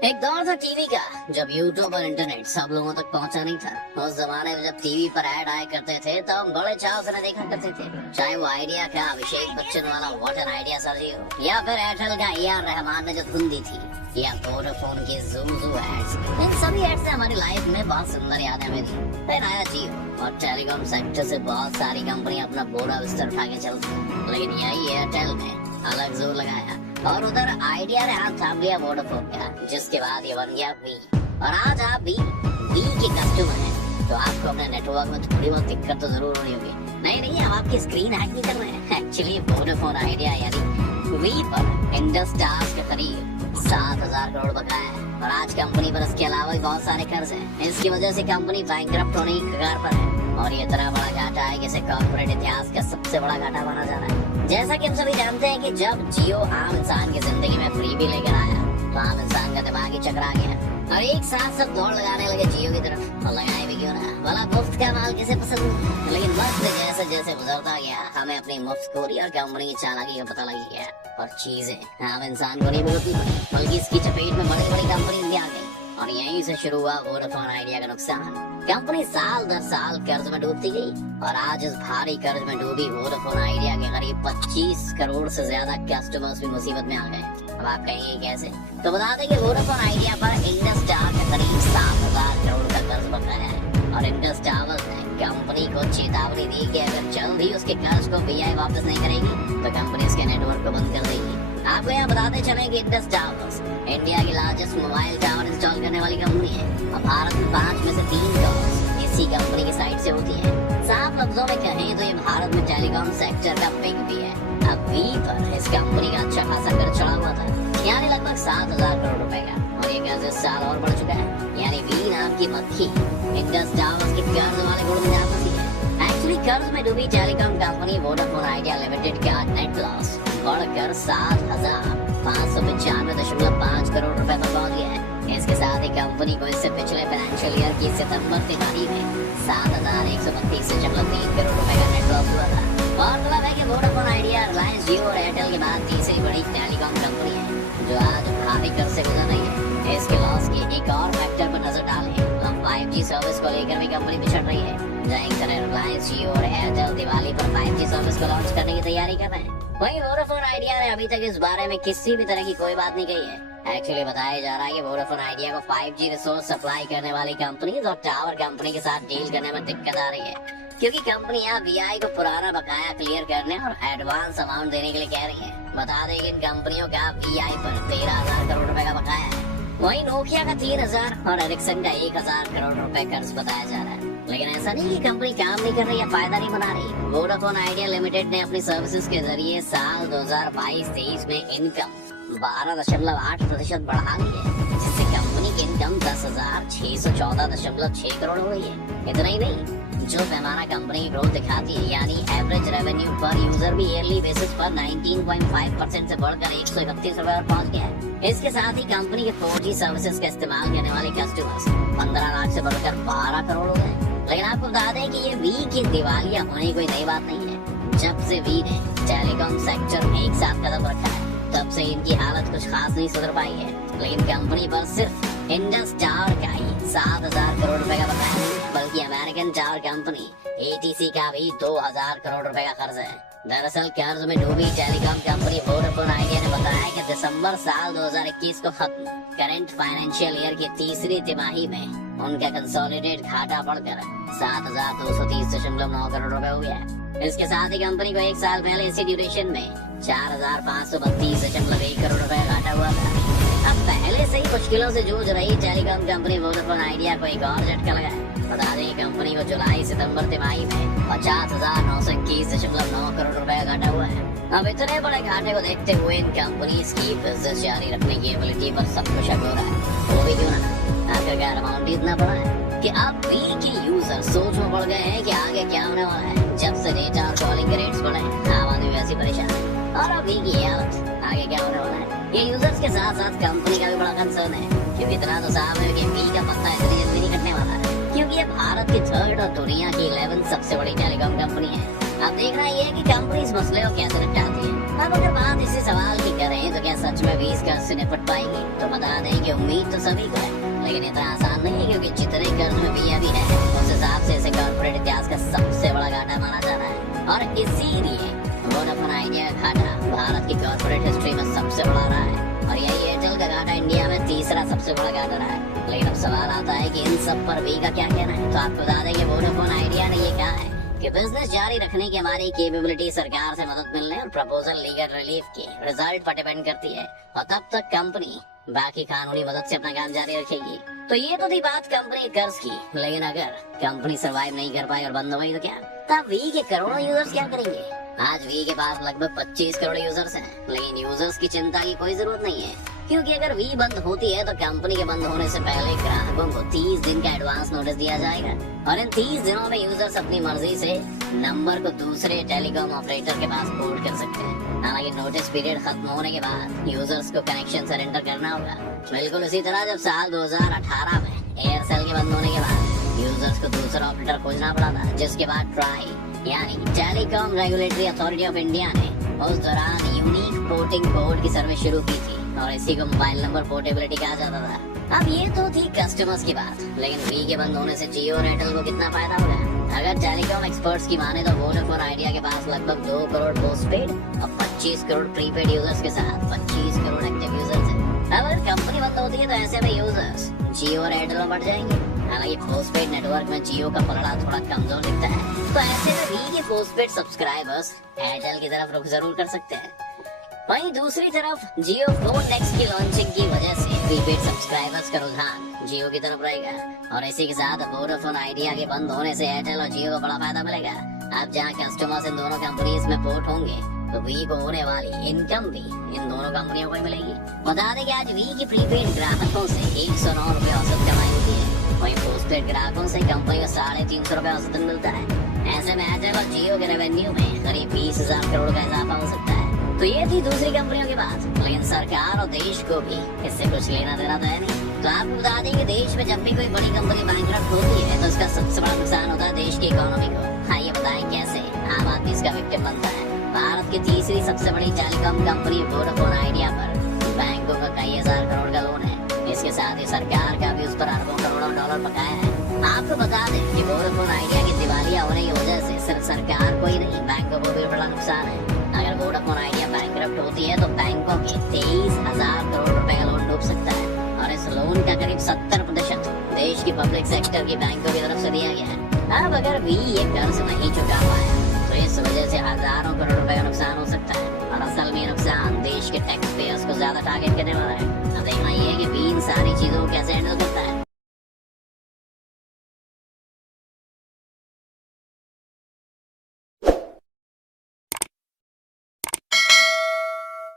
एक दौर था टीवी का जब यूट्यूब और इंटरनेट सब लोगों तक पहुंचा नहीं था। उस जमाने में जब टीवी पर ऐड आया करते थे तो हम बड़े चाव से देखा करते थे, चाहे वो आइडिया का अभिषेक बच्चन वाला व्हाट एन आइडिया सर्जी हो, या फिर एयरटेल का ए.आर. रहमान ने जो धुन दी थी, या वोडाफोन के ज़ूम एड्स। इन सभी एड्स से हमारी लाइफ में बहुत सुंदर यादें हमें दी। फिर आया जियो और टेलीकॉम सेक्टर से बहुत सारी कंपनियां अपना पूरा बिस्तर उठा के चलती, लेकिन यही एयरटेल ने अलग जोर लगाया और उधर आइडिया ने हाथ थाम लिया वोडाफोन का, जिसके बाद ये बन गया वी। और आज आप भी वी के कस्टमर हैं तो आपको अपने नेटवर्क में थोड़ी बहुत दिक्कत तो जरूर हो रही होगी। नहीं, हम आपकी स्क्रीन हैक नहीं कर रहे हैं। एक्चुअली वोडाफोन आइडिया यानी वी पर इंडस टावर्स के करीब 7,000 करोड़ बकाया है और आज कंपनी पर इसके अलावा भी बहुत सारे कर्ज हैं। इसकी वजह से कंपनी बैंकरप्ट होने की कगार पर है और ये इतना बड़ा घाटा है कि इसे कॉर्पोरेट इतिहास का सबसे बड़ा घाटा माना जा रहा है। जैसा कि हम सभी जानते हैं कि जब जियो आम इंसान की जिंदगी में फ्री भी लेकर आया तो आम इंसान का दिमाग ही चकरा गया और एक साथ सब दौड़ लगाने लगे जियो की तरफ। और लगाए भी क्यों ना, भला मुफ्त का माल किसे पसंद नहीं। लेकिन वक्त जैसे जैसे गुजरता गया हमें अपनी मुफ्तखोरी और कंपनी की चालाकी का पता लग गया और चीजें आम इंसान को नहीं भुगतनी पड़ी, बल्कि इसकी चपेट में बड़ी बड़ी कंपनी भी आ गई। और यहीं से शुरू हुआ वोडाफोन आइडिया का नुकसान। कंपनी साल दर साल कर्ज में डूबती गई और आज इस भारी कर्ज में डूबी वोडाफोन आइडिया के करीब 25 करोड़ से ज्यादा कस्टमर्स भी मुसीबत में आ गए। अब आप कहेंगे कैसे, तो बता दें कि वोडाफोन आइडिया पर इंडस टावर के करीब 7,000 करोड़ का कर्ज बकाया है और इंडस टावर्स ने कंपनी को चेतावनी दी कि अगर जल्द ही उसके कर्ज को वीआई वापस नहीं करेगी तो कंपनी इसके नेटवर्क को बंद कर देगी। आपको यहाँ बताते चले कि इंडस टावर्स इंडिया की लार्जेस्ट मोबाइल टावर इंस्टॉल करने वाली कंपनी है और भारत में 5 में से 3 टावर्स इसी कंपनी की साइड से होती है। साफ लफ्जों में कहें तो ये भारत में टेलीकॉम सेक्टर का पिग भी है। अब वी पर इस कंपनी का अच्छा खासा कर्ज चढ़ा हुआ था, यानी लगभग 7,000 करोड़ रुपए का, और ये कर्ज इस साल और बढ़ चुका है। यानी वी नाम की मक्खी इंडस टावर्स के कर्ज वाले गुड़ में जा फंसी है। एक्चुअली कर्ज में डूबी telecom company Vodafone idea limited का नेट लॉस बढ़कर 7,595.5 करोड़ रुपए पर पहुंच गया है। इसके साथ ही कंपनी को इससे पिछले फाइनेंशियल ईयर की सितंबर तिमाही में 7,132.3 करोड़ रुपए का नेट लॉस हुआ था। और मतलब है कि वोडाफोन आइडिया, रिलायंस जियो और एयरटेल के बाद तीसरी बड़ी टेलीकॉम कंपनी है जो आज भारी कर्ज से गुजर रही है। इसके लॉस के एक और फैक्टर पर नजर डालें, हम 5G सर्विस को लेकर भी कंपनी पिछड़ रही है। जैसे तरह रिलायंस जियो और एयरटेल दिवाली पर 5G सर्विस को लॉन्च करने की तैयारी कर रहे हैं, वहीं वोडाफोन आइडिया ने अभी तक इस बारे में किसी भी तरह की कोई बात नहीं कही है। एक्चुअली बताया जा रहा है कि वोडाफोन आइडिया को 5G रिसोर्स सप्लाई करने वाली कंपनी और टावर कंपनी के साथ डील करने में दिक्कत आ रही है, क्योंकि कंपनियां वीआई को पुराना बकाया क्लियर करने और एडवांस अमाउंट देने के लिए कह रही है। बता दें कि इन कंपनियों का वीआई पर 13,000 करोड़ रुपए का बकाया है, वहीं नोकिया का 3,000 और एरिक्सन का 1,000 करोड़ रुपए कर्ज बताया जा रहा है। लेकिन ऐसा नहीं कि कंपनी काम नहीं कर रही या फायदा नहीं बना रही। वोडाफोन आइडिया लिमिटेड ने अपनी सर्विसेज के जरिए साल 2022-23 में इनकम 12.8% बढ़ा ली है, जिससे कंपनी की इनकम 10,614.6 करोड़ हो गई है। इतना ही नहीं, जो पैमाना कंपनी ग्रोथ दिखाती है यानी एवरेज रेवेन्यू पर यूजर भी ईयरली बेसिस पर 19.5% से बढ़कर 131 रुपए पर पहुंच गया है। इसके साथ ही कंपनी के 4G सर्विसेज का इस्तेमाल करने वाले कस्टमर्स 15 लाख से बढ़कर 12 करोड़ हो गए। लेकिन आपको बता दें कि ये वी की दिवालिया होने कोई नई बात नहीं है। जब से वी ने टेलीकॉम सेक्टर में एक साथ कदम रखा है तब से इनकी हालत कुछ खास नहीं सुधर पाई है। लेकिन कंपनी पर सिर्फ इंडस टावर का ही 7,000 करोड़ रुपए का बकाया नहीं, बल्कि अमेरिकन टावर कंपनी ATC का भी 2,000 करोड़ रुपए का कर्ज है। दरअसल कर्ज में डूबी टेलीकॉम कंपनी वोडाफोन आइडिया ने बताया कि दिसंबर साल 2021 को खत्म करंट फाइनेंशियल ईयर की तीसरी तिमाही में उनका कंसोलिडेट घाटा बढ़कर 7,230.9 करोड़ रुपए हो गया है। इसके साथ ही कंपनी को एक साल पहले इसी ड्यूरेशन में 4,532.1 करोड़ रुपए घाटा हुआ था। अब पहले से ही मुश्किलों से जूझ रही टेलीकॉम कंपनी वोडाफोन आइडिया को एक और झटका लगा है। बता दें कंपनी को जुलाई सितंबर तिमाही में 50,921.9 करोड़ रुपए का घाटा हुआ है। अब इतने बड़े घाटे को देखते हुए इन कंपनीज की बिजनेस जारी रखने की एबिलिटी पर सबको शक हो रहा है। वो भी क्यों ना, आखिरकार अमाउंट इतना बड़ा है कि अब वी के यूजर सोच में पड़ गए हैं कि आगे क्या होने वाला है। जब से डेटा और कॉलिंग के रेट्स बढ़े, आम आदमी वैसी परेशान है और अब वी की हालत आगे क्या होने वाला है, ये यूजर्स के साथ साथ कंपनी का भी बड़ा कंसर्न है। क्योंकि इतना तो साफ है कि वी का पत्ता इतनी जल्दी नहीं कटने वाला है, क्योंकि ये भारत की 3rd और दुनिया की 11th सबसे बड़ी टेलीकॉम कंपनी है। अब देखना ये है कि कंपनी इस मसले को कैसे निपटाती है। अब अगर बात इसी सवाल की करें तो क्या सच में भी इस कर्ज से निपट पाएंगे? तो बता दें कि उम्मीद तो सभी को है, लेकिन इतना आसान नहीं है, क्योंकि जितने कर्ज में भी अभी है उस हिसाब से इसे कॉर्पोरेट इतिहास का सबसे बड़ा घाटा माना जा रहा है। और इसीलिए वोडाफोन आइडिया का घाटा भारत की कॉर्पोरेट हिस्ट्री में सबसे बड़ा रहा है, और यही एयरटेल का घाटा इंडिया में तीसरा सबसे बड़ा घाटा रहा है। लेकिन अब सवाल आता है कि इन सब पर वी का क्या कहना है। तो आपको बता दें कि वोडाफोन आइडिया ने ये कहा है कि बिजनेस जारी रखने की हमारी कैपेबिलिटी सरकार से मदद मिलने और प्रपोजल लीगल रिलीफ की रिजल्ट पर डिपेंड करती है, और तब तक कंपनी बाकी कानूनी मदद से अपना काम जारी रखेगी। तो ये तो थी बात कंपनी कर्ज की, लेकिन अगर कंपनी सरवाइव नहीं कर पाई और बंद हो गई तो क्या? तब वी के करोड़ों यूजर्स क्या करेंगे? आज वी के पास लगभग 25 करोड़ यूजर्स हैं, लेकिन यूजर्स की चिंता की कोई जरूरत नहीं है, क्योंकि अगर वी बंद होती है तो कंपनी के बंद होने से पहले ग्राहकों को 30 दिन का एडवांस नोटिस दिया जाएगा, और इन 30 दिनों में यूजर्स अपनी मर्जी से नंबर को दूसरे टेलीकॉम ऑपरेटर के पास पोर्ट कर सकते हैं। हालांकि नोटिस पीरियड खत्म होने के बाद यूजर्स को कनेक्शन सरेंडर करना होगा। बिल्कुल इसी तरह जब साल 2018 में एयरसेल के बंद होने के बाद यूजर्स को दूसरा ऑपरेटर खोजना पड़ा था, जिसके बाद ट्राई यानी telecom regulatory authority of India ने उस दौरान यूनिक पोर्टिंग कोड की सर्विस शुरू की थी, और इसी को मोबाइल नंबर पोर्टेबिलिटी कहा जाता था। अब ये तो थी कस्टमर्स की बात, लेकिन वी के बंद होने से जियो और एयरटेल को कितना फायदा होगा? अगर टेलीकॉम एक्सपर्ट्स की माने तो वोडाफोन आइडिया के पास लगभग 2 करोड़ पोस्टपेड और 25 करोड़ प्रीपेड यूजर्स के साथ 25 करोड़ एक्टिव यूजर्स हैं। अब अगर कंपनी बंद होती है तो ऐसे में यूजर्स जियो और एयरटेल में बढ़ जाएंगे। हालांकि पोस्टपेड नेटवर्क में जियो का पलड़ा थोड़ा कमजोर दिखता है, तो ऐसे में वी के पोस्टपेड सब्सक्राइबर्स एयरटेल की तरफ रुख जरूर कर सकते हैं। वहीं दूसरी तरफ जियो फोन नेक्स्ट की लॉन्चिंग की वजह से प्रीपेड सब्सक्राइबर्स का रुझान जियो की तरफ रहेगा, और इसी के साथ वोडाफोन आइडिया के बंद होने से एयरटेल और जियो को बड़ा फायदा मिलेगा। अब जहाँ कस्टमर्स इन दोनों कंपनीज में पोर्ट होंगे तो वी को होने वाली इनकम भी इन दोनों कंपनियों को ही मिलेगी। बता दें कि आज वी की प्रीपेड ग्राहकों से 109 रुपए औसत कमाई होती है, वहीं पोस्टपेड ग्राहकों से कंपनी को 350 रुपए औसतन मिलता है। ऐसे में एयरटेल और जियो के रेवेन्यू में करीब 20,000 करोड़ का इजाफा हो सकता है। तो ये थी दूसरी कंपनियों की बात, लेकिन सरकार और देश को भी इससे कुछ लेना देना तो है नहीं। तो आपको बता दें कि देश में जब भी कोई बड़ी कंपनी बैंकरप्ट होती है तो इसका सबसे बड़ा नुकसान होता है देश की इकोनॉमी को। हाँ, ये बताएं कैसे आम आदमी इसका विक्टिम बनता है। भारत की तीसरी सबसे बड़ी टेलीकॉम कंपनी वोडाफोन आइडिया पर बैंकों का कई हजार करोड़ का लोन है। इसके साथ ही सरकार का भी उस पर अरबों करोड़ों डॉलर बकाया है। आपको बता दें कि वोडाफोन आइडिया की दिवालिया होने की वजह से सिर्फ सरकार को ही नहीं, बैंकों को भी बड़ा नुकसान है। अगर वोडाफोन आइडिया बैंकरप्ट होती है तो बैंकों के 23,000 करोड़ रुपए का लोन डूब सकता है, और इस लोन का करीब 70% देश की पब्लिक सेक्टर की बैंकों की तरफ से दिया गया है। अब अगर भी ये कर्ज नहीं चुका पाया तो इस वजह से हजारों करोड़ रुपए का नुकसान हो सकता है, और असल में नुकसान देश के टैक्स पेयर्स को ज्यादा टारगेट करने वाला है। अब देखना ये है कि भी इन सारी चीजों को कैसे हैंडल